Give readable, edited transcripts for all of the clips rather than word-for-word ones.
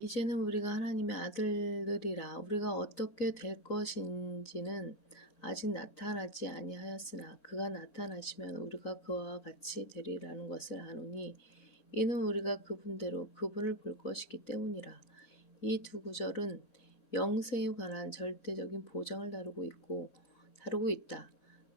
이제는 우리가 하나님의 아들들이라 우리가 어떻게 될 것인지는 아직 나타나지 아니하였으나 그가 나타나시면 우리가 그와 같이 되리라는 것을 아노니 이는 우리가 그분대로 그분을 볼 것이기 때문이라. 이 두 구절은 영생에 관한 절대적인 보장을 다루고 있다.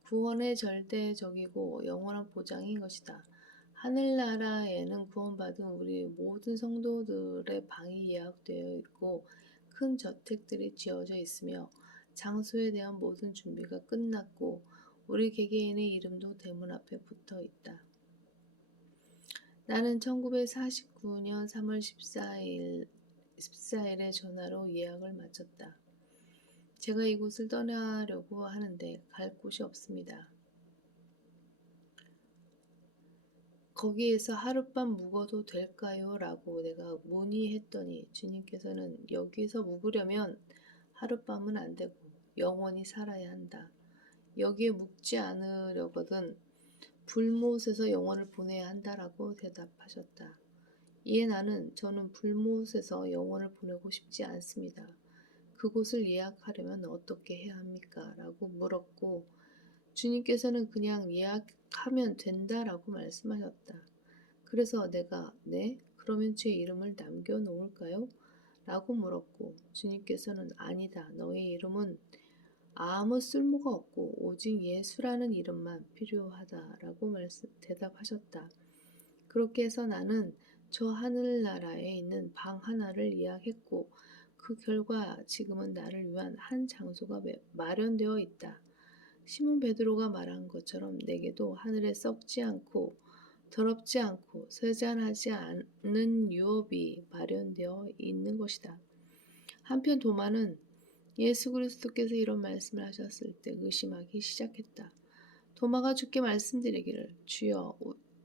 구원의 절대적이고 영원한 보장인 것이다. 하늘나라에는 구원받은 우리 모든 성도들의 방이 예약되어 있고 큰 저택들이 지어져 있으며 장소에 대한 모든 준비가 끝났고 우리 개개인의 이름도 대문 앞에 붙어 있다. 나는 1949년 3월 14일에 전화로 예약을 마쳤다. 제가 이곳을 떠나려고 하는데 갈 곳이 없습니다. 거기에서 하룻밤 묵어도 될까요? 라고 내가 문의했더니 주님께서는 여기서 묵으려면 하룻밤은 안 되고 영원히 살아야 한다. 여기에 묵지 않으려거든 불못에서 영혼을 보내야 한다라고 대답하셨다. 이에 저는 불못에서 영혼을 보내고 싶지 않습니다. 그곳을 예약하려면 어떻게 해야 합니까? 라고 물었고 주님께서는 그냥 예약하면 된다라고 말씀하셨다. 그래서 내가 네? 그러면 제 이름을 남겨놓을까요? 라고 물었고 주님께서는 아니다. 너의 이름은 아무 쓸모가 없고 오직 예수라는 이름만 필요하다라고 대답하셨다. 그렇게 해서 나는 저 하늘나라에 있는 방 하나를 예약했고 그 결과 지금은 나를 위한 한 장소가 마련되어 있다. 시몬 베드로가 말한 것처럼 내게도 하늘에 썩지 않고 더럽지 않고 세잔하지 않는 유업이 마련되어 있는 것이다. 한편 도마는 예수 그리스도께서 이런 말씀을 하셨을 때 의심하기 시작했다. 도마가 주께 말씀드리기를 주여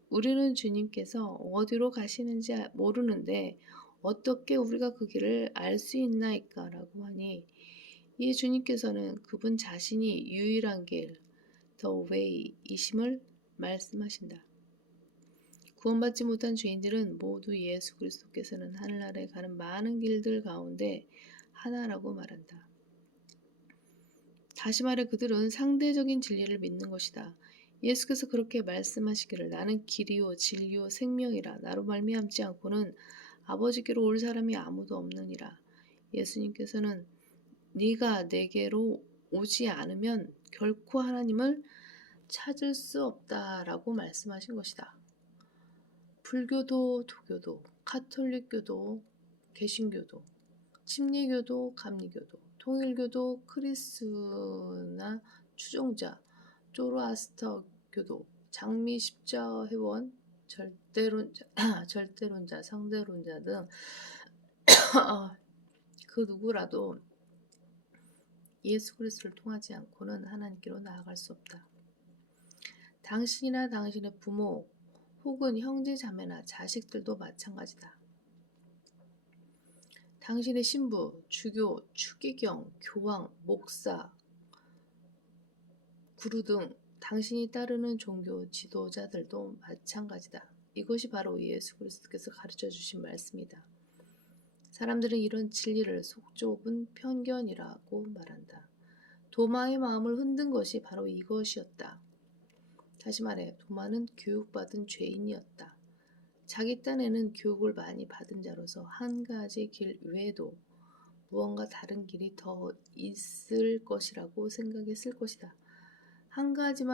우리는 주님께서 어디로 가시는지 모르는데 어떻게 우리가 그 길을 알 수 있나이까? 라고 하니 이 주님께서는 그분 자신이 유일한 길, The Way이심을 말씀하신다. 구원받지 못한 죄인들은 모두 예수 그리스도께서는 하늘나라에 가는 많은 길들 가운데 하나라고 말한다. 다시 말해 그들은 상대적인 진리를 믿는 것이다. 예수께서 그렇게 말씀하시기를 나는 길이요 진리요 생명이라 나로 말미암지 않고는 아버지께로 올 사람이 아무도 없느니라. 예수님께서는 네가 내게로 오지 않으면 결코 하나님을 찾을 수 없다라고 말씀하신 것이다. 불교도, 도교도, 카톨릭교도, 개신교도, 침례교도, 감리교도, 통일교도, 크리스나 추종자, 조로아스터교도, 장미 십자회원, 절대론자, 상대론자 등 그 누구라도 예수 그리스도를 통하지 않고는 하나님께로 나아갈 수 없다. 당신이나 당신의 부모 혹은 형제 자매나 자식들도 마찬가지다. 당신의 신부, 주교, 추기경, 교황, 목사, 구루 등 당신이 따르는 종교 지도자들도 마찬가지다. 이것이 바로 예수 그리스도께서 가르쳐 주신 말씀이다. 사람들은 이런 진리를 속 좁은 편견이라고 말한다. 도마의 마음을 흔든 것이 바로 이것이었다. 다시 말해 도마는 교육받은 죄인이었다. 자기 딴에는 교육을 많이 받은 자로서 한 가지 길 외에도 무언가 다른 길이 더 있을 것이라고 생각했을 것이다. 한 가지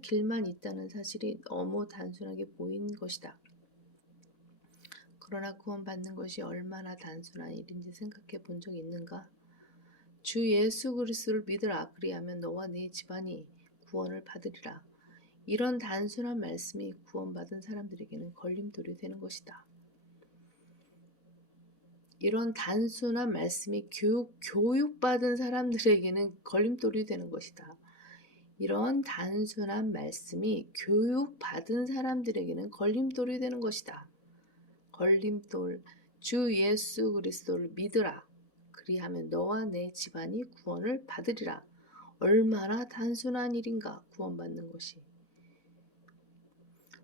길만 있다는 사실이 너무 단순하게 보인 것이다. 그러나 구원받는 것이 얼마나 단순한 일인지 생각해 본 적 있는가? 주 예수 그리스도를 믿으라. 그리하면 너와 네 집안이 구원을 받으리라. 이런 단순한 말씀이 구원받은 사람들에게는 걸림돌이 되는 것이다. 이런 단순한 말씀이 교육받은 사람들에게는 걸림돌이 되는 것이다. 이런 단순한 말씀이 교육받은 사람들에게는 걸림돌이 되는 것이다. 걸림돌, 주 예수 그리스도를 믿으라. 그리하면 너와 내 집안이 구원을 받으리라. 얼마나 단순한 일인가 구원받는 것이.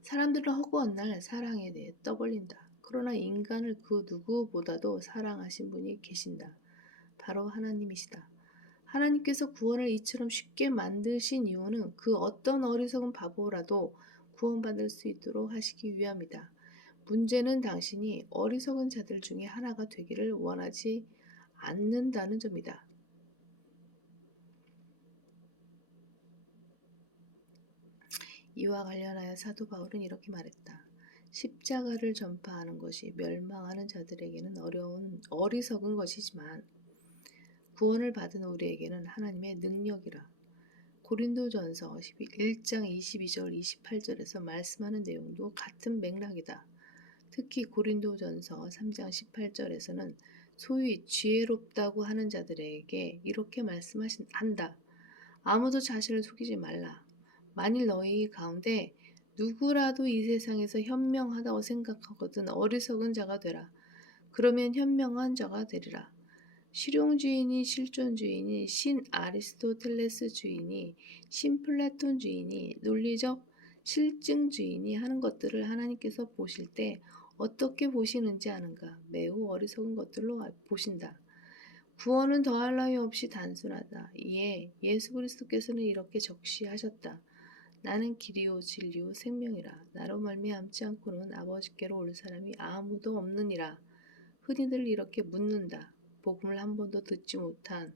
사람들은 허구한 날 사랑에 대해 떠벌린다. 그러나 인간을 그 누구보다도 사랑하신 분이 계신다. 바로 하나님이시다. 하나님께서 구원을 이처럼 쉽게 만드신 이유는 그 어떤 어리석은 바보라도 구원받을 수 있도록 하시기 위함이다. 문제는 당신이 어리석은 자들 중에 하나가 되기를 원하지 않는다는 점이다. 이와 관련하여 사도 바울은 이렇게 말했다. 십자가를 전파하는 것이 멸망하는 자들에게는 어리석은 것이지만 구원을 받은 우리에게는 하나님의 능력이라. 고린도전서 1장 22절 28절에서 말씀하는 내용도 같은 맥락이다. 특히 고린도전서 3장 18절에서는 소위 지혜롭다고 하는 자들에게 이렇게 말씀한다. 아무도 자신을 속이지 말라. 만일 너희 가운데 누구라도 이 세상에서 현명하다고 생각하거든 어리석은 자가 되라. 그러면 현명한 자가 되리라. 실용주의니 실존주의니 신 아리스토텔레스주의니 신 플라톤주의니 논리적 실증주의니 하는 것들을 하나님께서 보실 때 어떻게 보시는지 아는가? 매우 어리석은 것들로 보신다. 구원은 더할 나위 없이 단순하다. 이에 예수 그리스도께서는 이렇게 적시하셨다. 나는 길이요 진리요 생명이라. 나로 말미암지 않고는 아버지께로 올 사람이 아무도 없느니라. 흔히들 이렇게 묻는다. 복음을 한 번도 듣지 못한